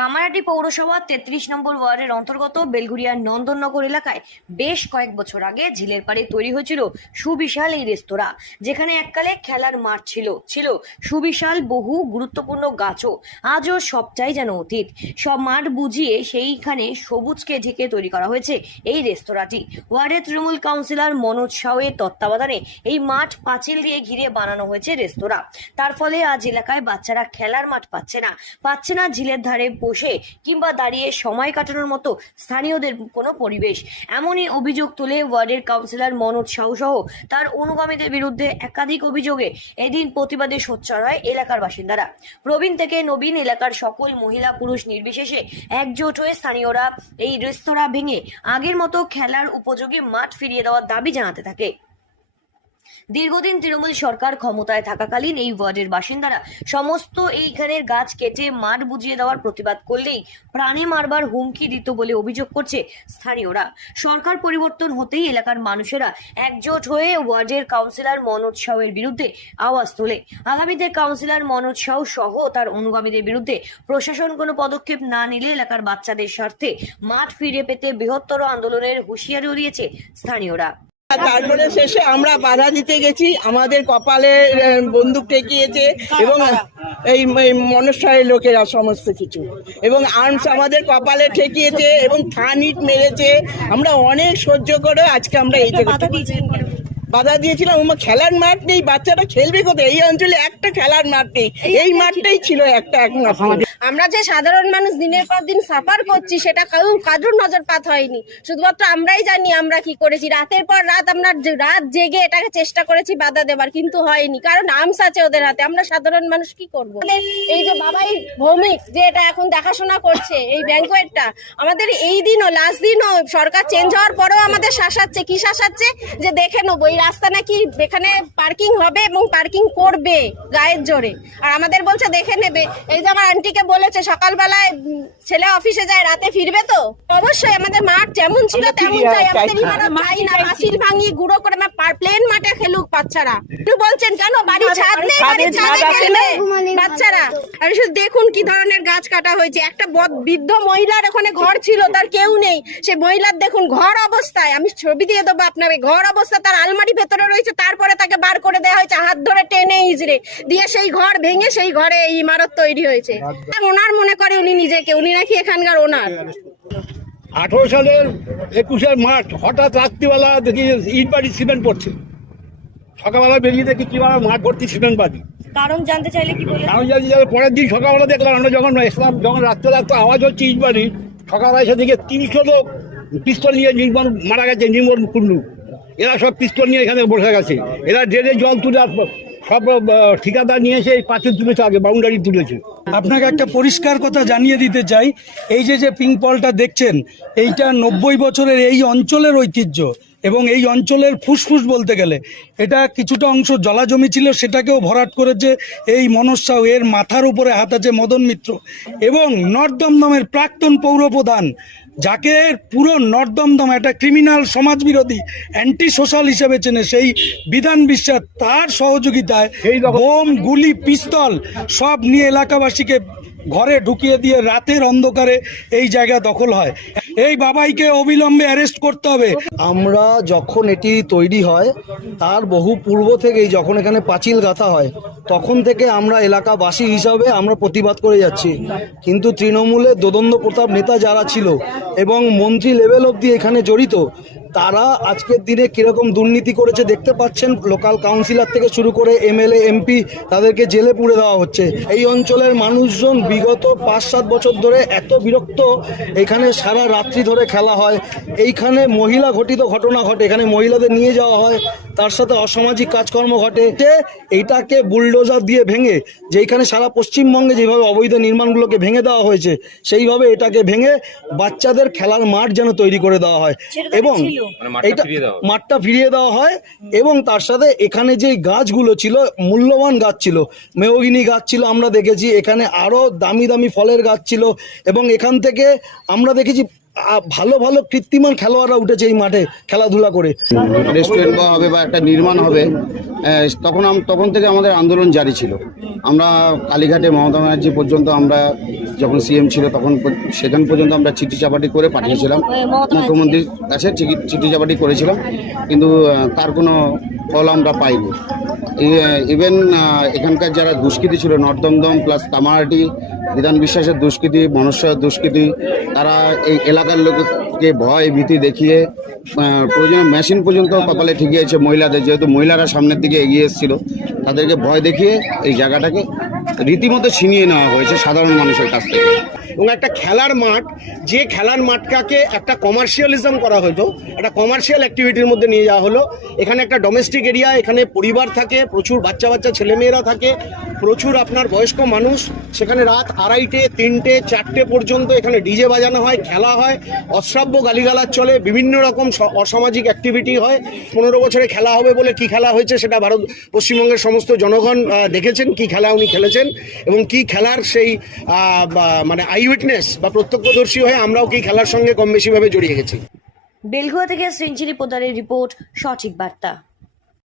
কামারহাটি পৌরসভা ৩৩ নম্বর ওয়ার্ডের অন্তর্গত বেলঘুরিয়ার নন্দননগর এলাকায় বেশ কয়েক বছর আগে ঝিলের পাড়ে তৈরি হয়েছিল সুবিশাল এই রেস্তোরাঁ, যেখানে এককালে খেলার মাঠ ছিল সুবিশাল বহু গুরুত্বপূর্ণ গাছও। আজও সবটাই যেন অতীত। সব মাঠ বুঝিয়ে সেইখানে সবুজকে ঢেকে তৈরি করা হয়েছে এই রেস্তোরাঁটি। ওয়ার্ডের তৃণমূল কাউন্সিলর মনোজ সাউয়ের তত্ত্বাবধানে এই মাঠ পাঁচিল দিয়ে ঘিরে বানানো হয়েছে রেস্তোরাঁ। তার ফলে আজ এলাকায় বাচ্চারা খেলার মাঠ পাচ্ছে না ঝিলের ধারে বসে কিংবা দাঁড়িয়ে সময় কাটানোর মতো স্থানীয়দের কোনো পরিবেশ। এমনই অভিযোগ তুলে ওয়ার্ডের কাউন্সিলর মনোজ সাউ সহ তার অনুগামীদের বিরুদ্ধে একাধিক অভিযোগে এদিন প্রতিবাদে সোচ্চার হয় এলাকার বাসিন্দারা। প্রবীণ থেকে নবীন এলাকার সকল মহিলা পুরুষ নির্বিশেষে একজোট হয়ে স্থানীয়রা এই রেস্তোরাঁ ভেঙে আগের মতো খেলার উপযোগী মাঠ ফিরিয়ে দেওয়ার দাবি জানাতে থাকে। দীর্ঘদিন তৃণমূল সরকার ক্ষমতায় থাকাকালীন এই ওয়ার্ডের বাসিন্দারা সমস্ত এইখানের গাছ কেটে মাঠ বুঝিয়ে দেওয়ার প্রতিবাদ করলেই প্রাণে মারবার হুমকি দিত বলে অভিযোগ করছে স্থানীয়রা। সরকার পরিবর্তন হতেই এলাকার মানুষেরা একজোট হয়ে ওয়ার্ডের কাউন্সিলর মনোজ সাউয়ের বিরুদ্ধে আওয়াজ তোলে। আগামীতে কাউন্সিলর মনোজ সাউ সহ তার অনুগামীদের বিরুদ্ধে প্রশাসন কোনো পদক্ষেপ না নিলে এলাকার বাচ্চাদের স্বার্থে মাঠ ফিরে পেতে বৃহত্তর আন্দোলনের হুঁশিয়ারি দিয়েছে স্থানীয়রা। তারপরে শেষে আমরা বাধা দিতে গেছি, আমাদের কপালে বন্দুক ঠেকিয়েছে এবং এই মনসায়ের লোকেরা সমস্ত কিছু এবং আর্মস আমাদের কপালে ঠেকিয়েছে এবং থানিট মেরেছে। আমরা অনেক সহ্য করে আজকে আমরা এই বাধা দিয়েছিলাম। খেলার মাঠ নেই, বাচ্চারা খেলবে কোথায়? এই অঞ্চলে একটা খেলার মাঠ নেই, এই মাঠটাই ছিল একমাত্র। আমরা যে সাধারণ মানুষ দিনের পর দিন সাফার করছি সেটা কারোর নজরপাত হয়নি, শুধুমাত্র আমরাই জানি আমরা কি করেছি। রাতের পর রাত আমরা রাত জেগে এটাকে চেষ্টা করেছি বাধা দেবার, কিন্তু হয়নি, কারণ আর্মস আছে ওদের হাতে। আমরা সাধারণ মানুষ কি করব? এই যে বাবাই ভৌমিক যে এটা এখন দেখাশোনা করছে এই ব্যাংকোয়েটটা, আমাদের এই দিনও লাস্ট দিনও সরকার চেঞ্জ হওয়ার পরেও আমাদের শাসাচ্ছে। কি শাসাচ্ছে? যে দেখে নেবো এই রাস্তা নাকি এখানে পার্কিং হবে এবং পার্কিং করবে গায়ের জোরে, আর আমাদের বলছে দেখে নেবে। এই যে আমার আন্টিকে বলেছে সকালবেলায় ছেলে অফিসে যায়, রাতে ফিরবে তো। অবশ্যই আমাদের মাঠ যেমন ছিল তেমন চাই, আমাদের চাই না পাঁচিল ভাঙি গুঁড়ো করে প্লেন মাঠে খেলুক বাচ্চারা। একটু বলছেন কেন বাড়ি ছাদ নেই, বাড়ির ছাদে খেলবে বাচ্চারা। আর শুধু দেখুন কি ধরনের গাছ কাটা হয়েছে। একটা বৃদ্ধ মহিলার ওখানে ঘর ছিল, তার কেউ নেই, সে মহিলার দেখুন ঘর অবস্থায়, আমি ছবি দিয়ে দেবো আপনাকে, ঘর অবস্থা তার আলমারি ভেতরে রয়েছে, তারপরে তাকে বার করে দেওয়া হয়েছে হাত ধরে টেনে ইজড়ে দিয়ে, সেই ঘর ভেঙে সেই ঘরে এই ইমারত তৈরি হয়েছে। ওনার মনে করে উনি নিজেকে, উনি নাকি এখানকার ওনার। 18 সালের 21-এর মাঠ হঠাৎ রাত্রিবেলা দেখি ইট বাড়ি সিমেন্ট পড়ছে। সকালবেলা বেরিয়ে দেখি কিভাবে মাঠ ভর্তি সিমেন্ট বাড়ি। কারণ জানতে চাইলে কি বলে? কারণ পরের দিন সকালবেলা দেখলাম, আমরা যখন এসলাম, যখন রাত্রে আওয়াজ হচ্ছে ইট বাড়ি, সকালবেলা এসে দেখে 300 লোক পিস্তল নিয়ে নির্মল মারা গেছে, নির্মল কুন্ডু। এরা সব পিস্তল নিয়ে এখানে বসে গেছে। এরা ড্রেনে জল তুলে সব ঠিকাদার নিয়ে এসে এই পাঁচিল তুলেছে, আগে বাউন্ডারি তুলেছে। আপনাকে একটা পরিষ্কার কথা জানিয়ে দিতে চাই, এই যে পিঙ্ক পলটা দেখছেন, এইটা 90 বছরের এই অঞ্চলের ঐতিহ্য এবং এই অঞ্চলের ফুসফুস বলতে গেলে। এটা কিছুটা অংশ জলা জমি ছিল, সেটাকেও ভরাট করেছে এই মনোজ সাউ। এর মাথার উপরে হাত আছে মদন মিত্র এবং নর্থ দমদমের প্রাক্তন পৌরপ্রধান, যাকে পুরো নর্থ দমদম একটা ক্রিমিনাল সমাজবিরোধী অ্যান্টি সোশ্যাল হিসেবে চেনে, সেই বিধান বিশ্বাস, তার সহযোগিতায় বোম গুলি পিস্তল সব নিয়ে এলাকাবাসীকে ঘরে ঢুকিয়ে দিয়ে রাতের অন্ধকারে এই জায়গা দখল হয়। এই বাবাইকে অবিলম্বে অ্যারেস্ট করতে হবে। আমরা যখন এটি তৈরি হয় তার বহু পূর্ব থেকেই, যখন এখানে পাঁচিল গাঁথা হয় তখন থেকে আমরা এলাকাবাসী হিসাবে আমরা প্রতিবাদ করে যাচ্ছি। কিন্তু তৃণমূলের দোদণ্ড প্রতাপ নেতা যারা ছিল এবং মন্ত্রী লেভেল অবধি এখানে জড়িত, তারা আজকের দিনে কীরকম দুর্নীতি করেছে দেখতে পাচ্ছেন। লোকাল কাউন্সিলর থেকে শুরু করে এমএলএ এমপি তাদেরকে জেলে পুরে দেওয়া হচ্ছে। এই অঞ্চলের মানুষজন বিগত 5-7 বছর ধরে এত বিরক্ত, এখানে সারা রাত্রি ধরে খেলা হয়, এইখানে মহিলা ঘটিত ঘটনা ঘটে, এখানে মহিলাদের নিয়ে যাওয়া হয়, তার সাথে অসামাজিক কাজকর্ম ঘটে। এইটাকে বুলডোজার দিয়ে ভেঙে, যেখানে সারা পশ্চিমবঙ্গে যেভাবে অবৈধ নির্মাণগুলোকে ভেঙে দেওয়া হয়েছে, সেইভাবে এটাকে ভেঙে বাচ্চাদের খেলার মাঠ যেন তৈরি করে দেওয়া হয় এবং এইটা মাঠটা ফিরিয়ে দেওয়া হয়। এবং তার সাথে এখানে যে গাছগুলো ছিল, মূল্যবান গাছ ছিল, মেহগিনি গাছ ছিল, আমরা দেখেছি এখানে আরও দামি দামি ফলের গাছ ছিল এবং এখান থেকে আমরা দেখেছি ভালো ভালো কৃত্রিমান খেলোয়াড়রা উঠেছে এই মাঠে খেলাধুলা করে। রেস্টুরেন্ট বা হবে বা একটা নির্মাণ হবে, তখন থেকে আমাদের আন্দোলন জারি ছিল। আমরা কালীঘাটে মমতা ব্যানার্জি পর্যন্ত, আমরা যখন সিএম ছিল তখন সেখান পর্যন্ত আমরা চিঠি চাপাটি করে পাঠিয়েছিলাম মুখ্যমন্ত্রীর কাছে, চিঠি চাপাটি করেছিলাম, কিন্তু তার কোনো ফল আমরা পাইনি। ইভেন এখানকার যারা দুষ্কৃতী ছিল, নর্দমদম প্লাস কামারহাটি, বিধান বিশ্বাসের দুষ্কৃতী, মনুষ্যের দুষ্কৃতী, তারা এই এলাকার লোককে ভয় ভীতি দেখিয়ে প্রয়োজনে মেশিন পর্যন্ত কপালে ঠেকিয়েছে মহিলাদের, যেহেতু মহিলারা সামনের দিকে এগিয়ে এসেছিল, তাদেরকে ভয় দেখিয়ে এই জায়গাটাকে রীতিমতো ছিনিয়ে নেওয়া হয়েছে সাধারণ মানুষের কাছ থেকে। এবং একটা খেলার মাঠ, যে খেলার মাঠটাকে একটা কমার্শিয়ালিজম করা হতো, একটা কমার্শিয়াল অ্যাক্টিভিটির মধ্যে নিয়ে যাওয়া হলো। এখানে একটা ডোমেস্টিক এরিয়া, এখানে পরিবার থাকে, প্রচুর বাচ্চা বাচ্চা ছেলেমেয়েরা থাকে, প্রচুর আপনার বয়স্ক মানুষ। সেখানে রাত 2:30, 3টে, 4টে পর্যন্ত এখানে ডিজে বাজানো হয়, খেলা হয়, অশ্রাব্য গালিগালাজ চলে, বিভিন্ন রকম অসামাজিক অ্যাক্টিভিটি হয়। 15 বছরে খেলা হবে বলে কি খেলা হয়েছে সেটা পশ্চিমবঙ্গের সমস্ত জনগণ দেখেছেন, কি খেলা উনি খেলেছেন এবং কি খেলার সেই মানে আই উইটনেস বা প্রত্যক্ষদর্শী হয়ে আমরাও কি খেলার সঙ্গে কম বেশিভাবে জড়িয়ে গেছি। বেলঘুয়া থেকে সেঞ্চুরি পোদ্দারের রিপোর্ট, সঠিক বার্তা।